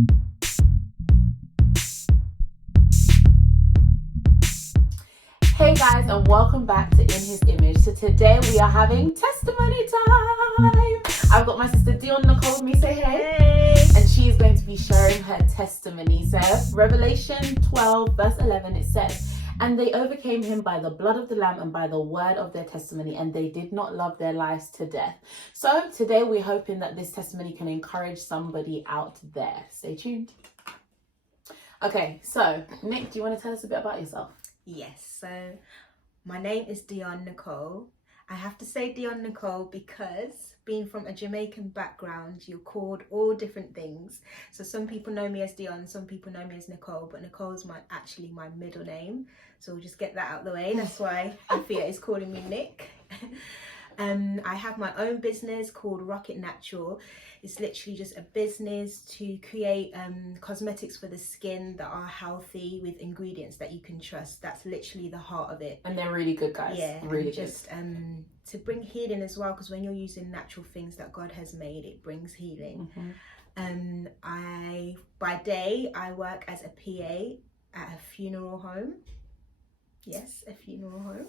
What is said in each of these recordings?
Hey guys, and welcome back to In His Image. So today we are having testimony time. I've got my sister Dionne-Nicole with me. Say hey. Hey. And she is going to be sharing her testimony. So Revelation 12 verse 11, it says, "And they overcame him by the blood of the Lamb and by the word of their testimony, and they did not love their lives to death." So today we're hoping that this testimony can encourage somebody out there. Stay tuned. Okay, so Nick, do you want to tell us a bit about yourself? Yes, so my name is Dionne-Nicole. I have to say Dionne-Nicole because being from a Jamaican background, you're called all different things. So some people know me as Dionne, some people know me as Nicole, but Nicole's actually my middle name. So we'll just get that out of the way. That's why Afia is calling me Nick. I have my own business called Rocket Natural. It's literally just a business to create cosmetics for the skin that are healthy with ingredients that you can trust. That's literally the heart of it. And they're really good, guys. Yeah, really and just to bring healing as well, because when you're using natural things that God has made, it brings healing. By day I work as a PA at a funeral home. Yes, a funeral home.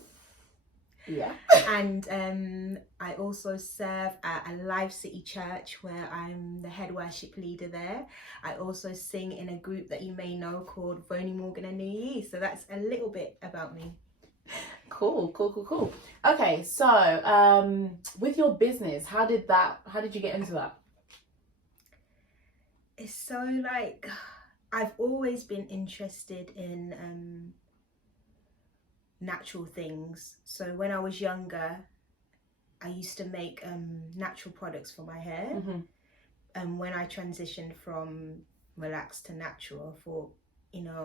Yeah. And I also serve at a Live City church where I'm the head worship leader there. I also sing in a group that you may know called Voni Morgan and New Year. So that's a little bit about me. Cool. Okay, so with your business, how did you get into that? It's so I've always been interested in natural things. So when I was younger, I used to make natural products for my hair. And when I transitioned from relaxed to natural, I thought,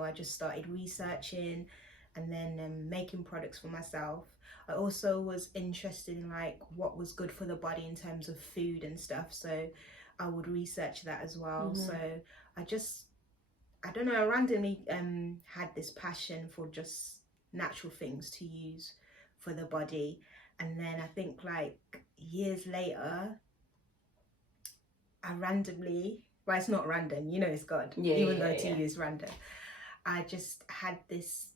I just started researching and then making products for myself. I also was interested in what was good for the body in terms of food and stuff, so I would research that as well. So I don't know, I randomly had this passion for just natural things to use for the body. And then I think years later, I randomly, well, it's not random, it's God, even though to you is random. I just had this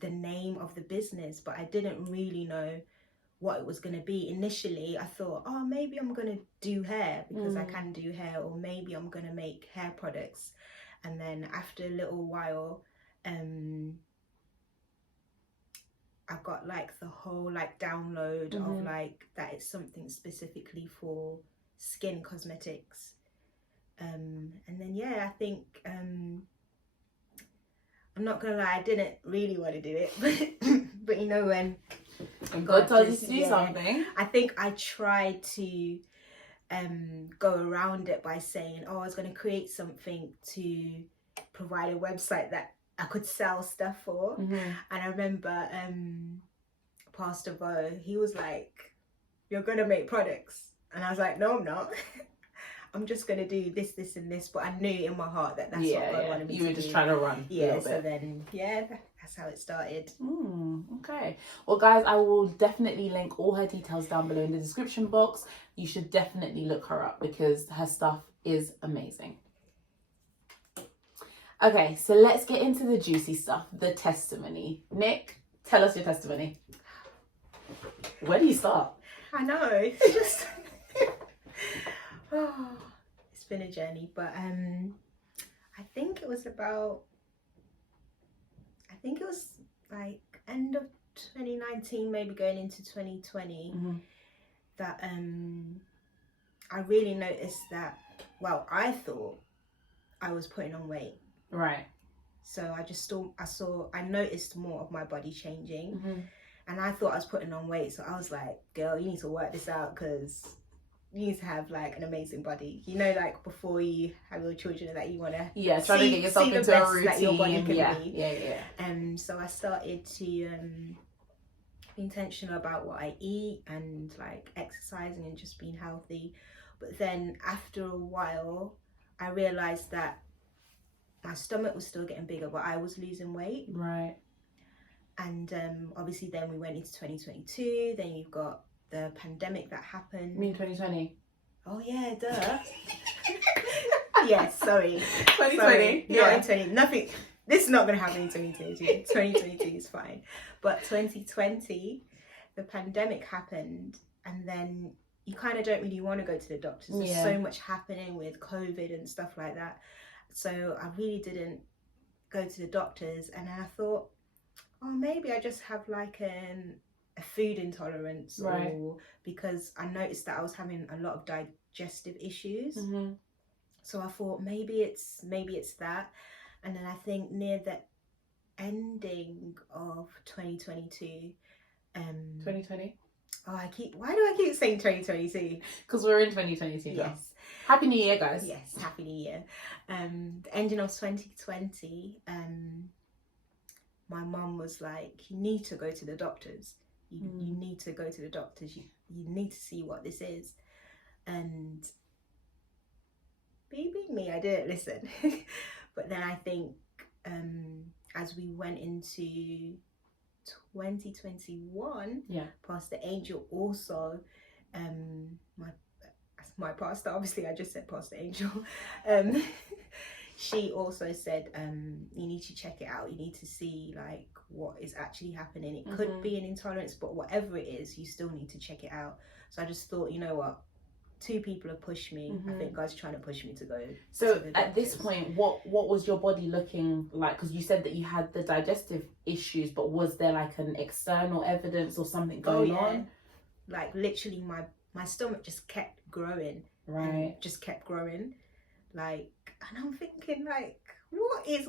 the name of the business, but I didn't really know what it was going to be. Initially I thought, oh, maybe I'm going to do hair because I can do hair, or maybe I'm going to make hair products. And then after a little while I got the whole download of that it's something specifically for skin cosmetics. And then I think I'm not gonna lie, I didn't really want to do it, but when God tells you to do something, I think I tried to go around it by saying, I was going to create something to provide a website that I could sell stuff for. And I remember Pastor Bo, he was like, "You're gonna make products," and I was like, "No, I'm not." I'm just going to do this, this and this. But I knew in my heart that that's what God wanted me to do. You were just trying to run. So then, that's how it started. Okay. Well, guys, I will definitely link all her details down below in the description box. You should definitely look her up because her stuff is amazing. Okay, so let's get into the juicy stuff, the testimony. Nick, tell us your testimony. Where do you start? I know. It's just... it's been a journey, but I think it was end of 2019, maybe going into 2020, that I really noticed that, I thought I was putting on weight. Right. So I noticed more of my body changing, and I thought I was putting on weight. So I was like, girl, you need to work this out because you need to have an amazing body, before you have your children, that you want to try to get yourself into a routine that your body can be. So I started to be intentional about what I eat and exercising and just being healthy. But then after a while I realized that my stomach was still getting bigger, but I was losing weight. Right. And obviously then we went into 2022, then you've got the pandemic that happened. You mean 2020? Oh yeah, duh. Yes, sorry. 2020. Sorry. Yeah. 2020. Nothing. This is not going to happen in 2022. 2022 is fine. But 2020, the pandemic happened, and then you kind of don't really want to go to the doctors. There's so much happening with COVID and stuff like that. So I really didn't go to the doctors, and I thought, oh, maybe I just have like a food intolerance, right. or because I noticed that I was having a lot of digestive issues. So I thought maybe it's that. And then I think near the ending of 2022, 2020. Oh, why do I keep saying 2022? Because we're in 2022. Yes. Happy New Year, guys. Yes, Happy New Year. The ending of 2020, my mum was like, you need to go to the doctors. You need to go to the doctors. You need to see what this is. And being me, I didn't listen. But then I think as we went into 2021, Pastor Angel also, my pastor, obviously I just said Pastor Angel, she also said, you need to check it out. You need to see like what is actually happening. It could be an intolerance, but whatever it is, you still need to check it out. So I just thought, you know what? 2 people have pushed me. I think God's trying to push me to go. So at this point, what was your body looking like? Because you said that you had the digestive issues, but was there like an external evidence or something going on? Like literally my stomach just kept growing. Right. Just kept growing. Like, and I'm thinking like, what is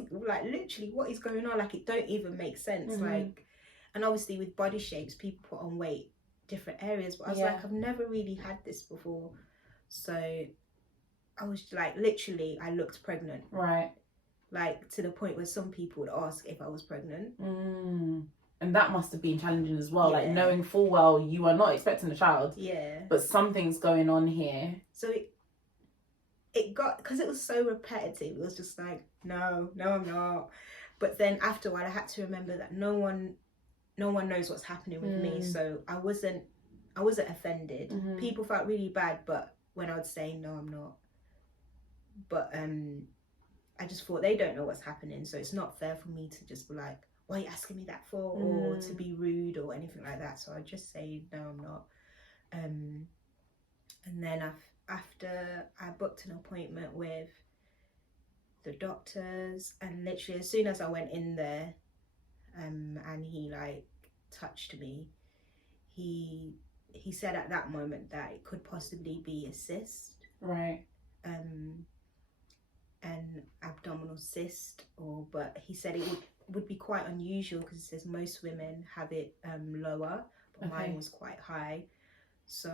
going on? Like, it don't even make sense. Like, and obviously with body shapes, people put on weight different areas, but I was like, I've never really had this before. So I was like, literally, I looked pregnant. Right. Like, to the point where some people would ask if I was pregnant. And that must have been challenging as well, like knowing full well you are not expecting a child. Yeah. But something's going on here. So it got, because it was so repetitive, it was just like, no, I'm not. But then after a while, I had to remember that no one knows what's happening with me, so I wasn't offended. People felt really bad, but when I would say no, I'm not. But I just thought they don't know what's happening, so it's not fair for me to just be like, why are you asking me that for, or to be rude or anything like that. So I just say no, I'm not. And then after I booked an appointment with the doctors, and literally as soon as I went in there, and he like touched me, he said at that moment that it could possibly be a cyst, right? An abdominal cyst, but he said it would be quite unusual because he says most women have it lower, but mine was quite high. So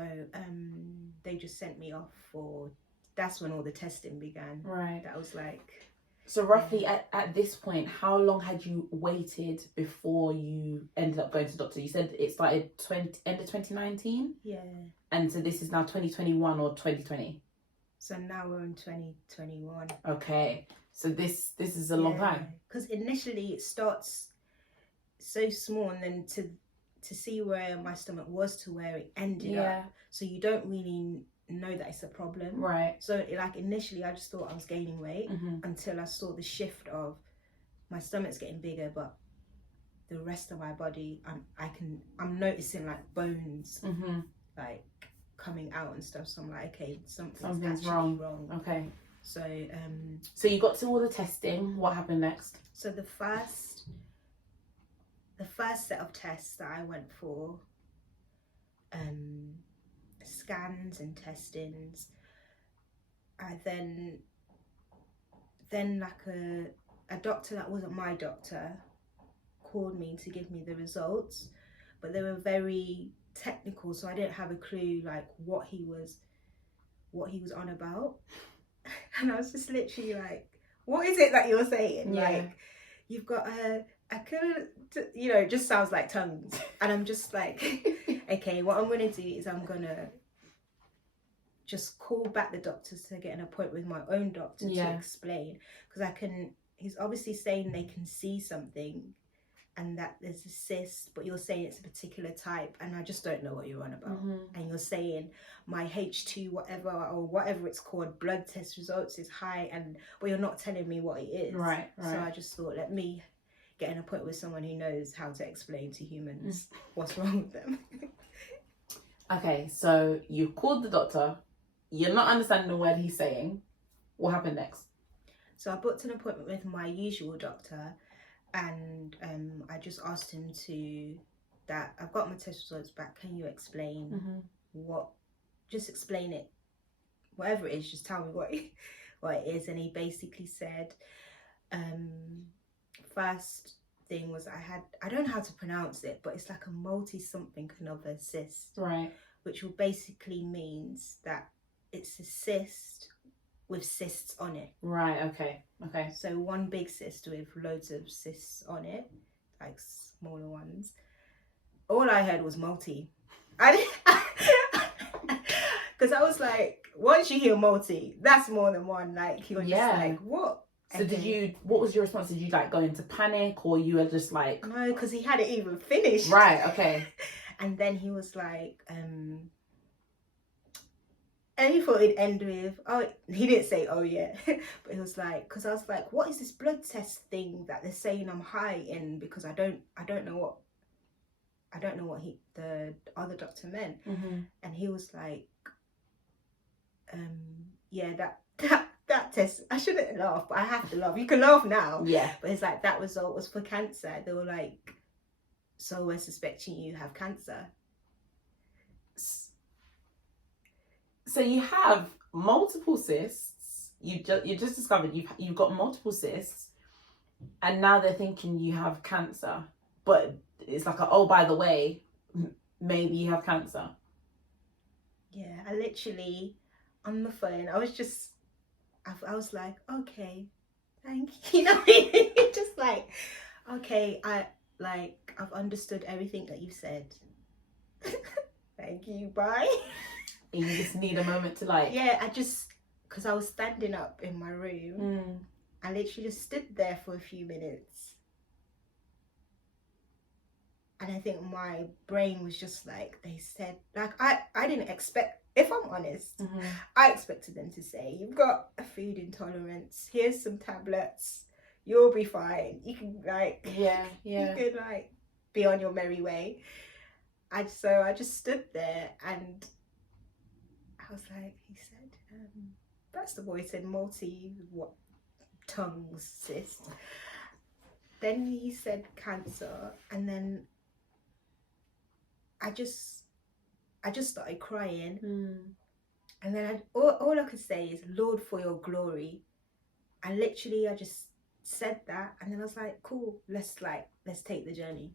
they just sent me off that's when all the testing began. Right. That was like. So roughly at this point, how long had you waited before you ended up going to the doctor? You said it started end of 2019? Yeah. And so this is now 2021 or 2020? So now we're in 2021. Okay. So this is a long time. Because initially it starts so small, and then to see where my stomach was to where it ended up. So you don't really know that it's a problem, right? So like initially I just thought I was gaining weight until I saw the shift of my stomach's getting bigger, but the rest of my body I'm noticing like bones like coming out and stuff. So I'm like, okay, something's wrong. Okay. So you got to all the testing. What happened next? So the first set of tests that I went for, scans and testings, I then like a doctor that wasn't my doctor called me to give me the results, but they were very technical, so I didn't have a clue like what he was on about. And I was just literally like, what is it that you're saying? Like, you've got it just sounds like tongues. And I'm just like, okay, what I'm going to do is I'm going to just call back the doctors to get an appointment with my own doctor to explain. Because he's obviously saying they can see something and that there's a cyst, but you're saying it's a particular type, and I just don't know what you're on about. And you're saying my H2 whatever or whatever it's called blood test results is high, but you're not telling me what it is. Right. So I just thought, let me get in a point with someone who knows how to explain to humans what's wrong with them. Okay, so you called the doctor, you're not understanding the word he's saying. What happened next? So I booked an appointment with my usual doctor, and I just asked him that I've got my test results back, can you explain just explain it, whatever it is, just tell me what it is. And he basically said, first thing was I don't know how to pronounce it, but it's like a multi-something another cyst. Right. Which will basically means that it's a cyst with cysts on it. Right, okay. So one big cyst with loads of cysts on it, like smaller ones. All I heard was multi. Because I was like, once you hear multi, that's more than one. Like, you're just like, what? So what was your response? Did you like go into panic, or you were just like... No, because he hadn't even finished. Right, okay. And then he was like, and he thought it'd end with, oh, he didn't say, oh yeah, but he was like, because I was like, what is this blood test thing that they're saying I'm high in? Because I don't know what the other doctor meant. And he was like, yeah, that test, I shouldn't laugh, but I have to laugh. You can laugh now. Yeah. But it's like, that result was for cancer. They were like, so we're suspecting you have cancer. So you have multiple cysts. You just discovered you've got multiple cysts, and now they're thinking you have cancer. But it's like, oh, by the way, maybe you have cancer. Yeah, I literally on the phone, I was like, okay, thank you. You know, just like, okay, I've understood everything that you said. Thank you, bye. You just need a moment to like... Yeah, because I was standing up in my room. I literally just stood there for a few minutes. And I think my brain was just like, they said, like, I didn't expect, if I'm honest, I expected them to say, you've got a food intolerance, here's some tablets, you'll be fine. You can like, you can like be on your merry way. So I just stood there, and I was like, he said, first of all, he said tongue cyst. Then he said cancer, and then I just started crying. And then all I could say is, Lord, for your glory. And literally I just said that, and then I was like, cool, let's take the journey.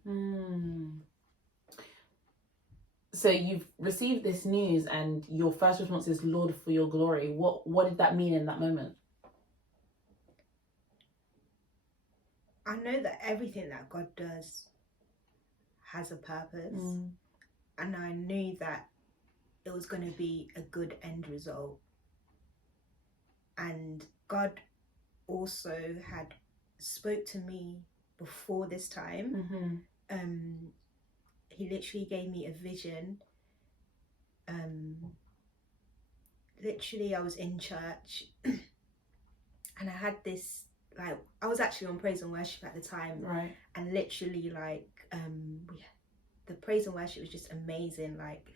So you've received this news, and your first response is, Lord, for your glory. What did that mean in that moment? I know that everything that God does has a purpose. And I knew that it was going to be a good end result. And God also had spoke to me before this time. He literally gave me a vision. Literally, I was in church and I had this, like, I was actually on praise and worship at the time. Right. And literally, like, the praise and worship was just amazing. Like,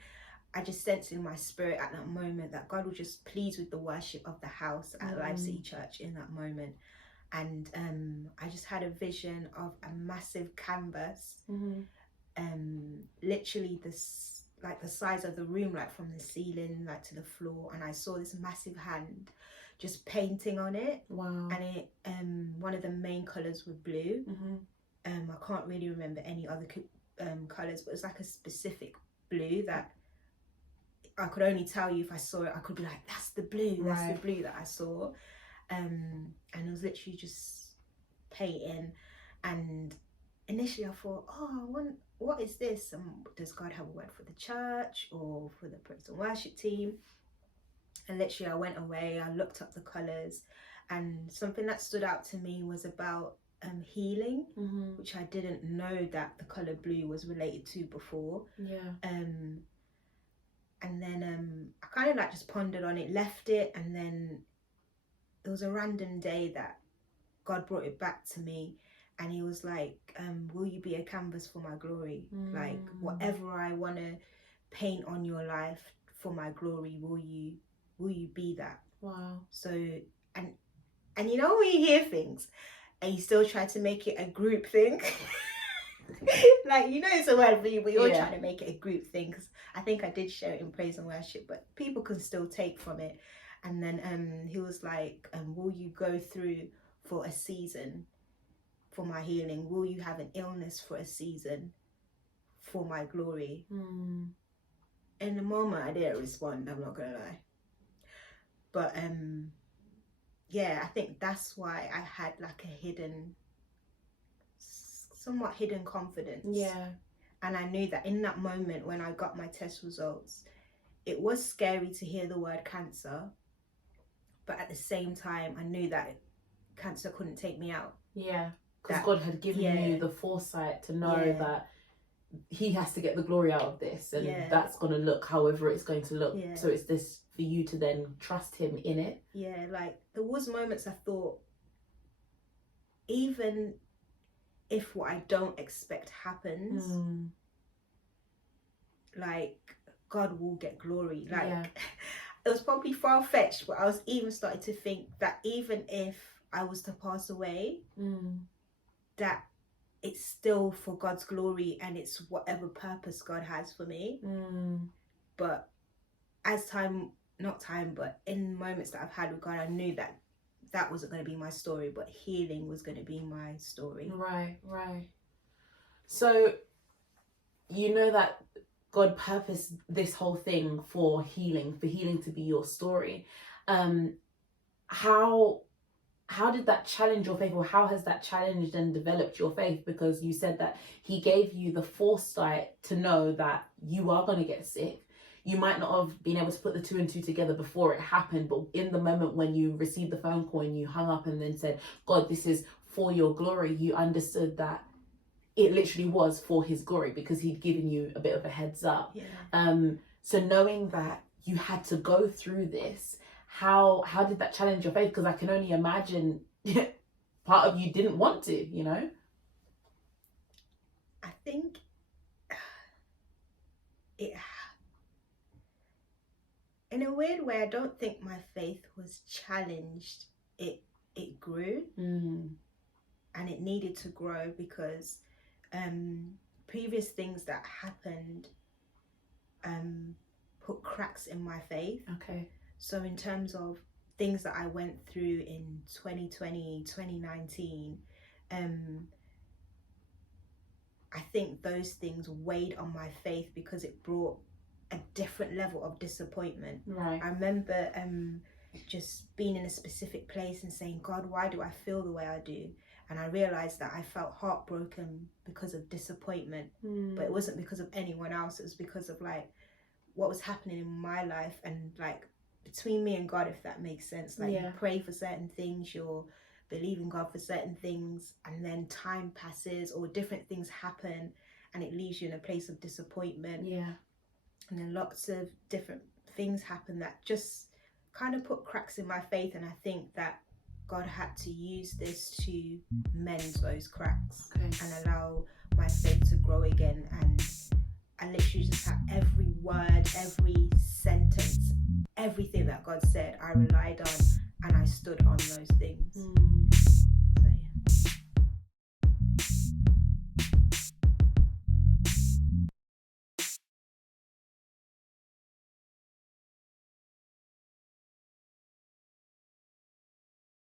I just sensed in my spirit at that moment that God was just pleased with the worship of the house at Life City Church in that moment. And I just had a vision of a massive canvas, literally this, like the size of the room, like from the ceiling like to the floor, and I saw this massive hand just painting on it. Wow. And it one of the main colors were blue. I can't really remember any other colors, but it's like a specific blue that I could only tell you if I saw it. I could be like, that's the blue, that's the blue that I saw. And it was literally just painting. And initially I thought, what is this? Does God have a word for the church or for the praise and worship team? And literally I went away, I looked up the colours, and something that stood out to me was about healing, which I didn't know that the color blue was related to before. And then I kind of like just pondered on it, left it, and then it was a random day that God brought it back to me, and he was like, will you be a canvas for my glory? Like, whatever I want to paint on your life for my glory, will you be that? Wow. So, and you know when you hear things and you still try to make it a group thing, like, you know it's a word for you, but you're trying to make it a group thing, because I think I did share it in praise and worship, but people can still take from it. And then he was like, will you go through for a season for my healing? Will you have an illness for a season for my glory? In the moment I didn't respond, I'm not gonna lie, but yeah, I think that's why I had like a somewhat hidden confidence. And I knew that in that moment when I got my test results, it was scary to hear the word cancer, but at the same time I knew that cancer couldn't take me out. Because God had given you the foresight to know that he has to get the glory out of this, and that's going to look however it's going to look. So it's this for you to then trust him in it. Like there was moments I thought, even if what I don't expect happens, like God will get glory. Like it was probably far-fetched, but I was even starting to think that even if I was to pass away, that it's still for God's glory, and it's whatever purpose God has for me. But as but in moments that I've had with God, I knew that that wasn't going to be my story, but healing was going to be my story. Right. So you know that God purposed this whole thing for healing to be your story. How did that challenge your faith, or how has that challenged and developed your faith? Because you said that he gave you the foresight to know that you are going to get sick. You might not have been able to put the 2 and 2 together before it happened, but in the moment when you received the phone call and you hung up and then said, God, this is for your glory, you understood that it literally was for his glory, because he'd given you a bit of a heads up. So knowing that you had to go through this, how did that challenge your faith? Because I can only imagine part of you didn't want to, you know? I think it, in a weird way, I don't think my faith was challenged. It grew, and it needed to grow, because previous things that happened put cracks in my faith. So in terms of things that I went through in 2020, 2019, I think those things weighed on my faith because it brought a different level of disappointment. I remember just being in a specific place and saying, God, why do I feel the way I do? And I realized that I felt heartbroken because of disappointment, but it wasn't because of anyone else. It was because of like what was happening in my life, and like between me and God, if that makes sense. Like you pray for certain things, you're believing God for certain things, and then time passes or different things happen and it leaves you in a place of disappointment. And then lots of different things happen that just kind of put cracks in my faith, and I think that God had to use this to mend those cracks and allow my faith to grow again. And I literally just had every word, every sentence, everything that God said, I relied on, and I stood on those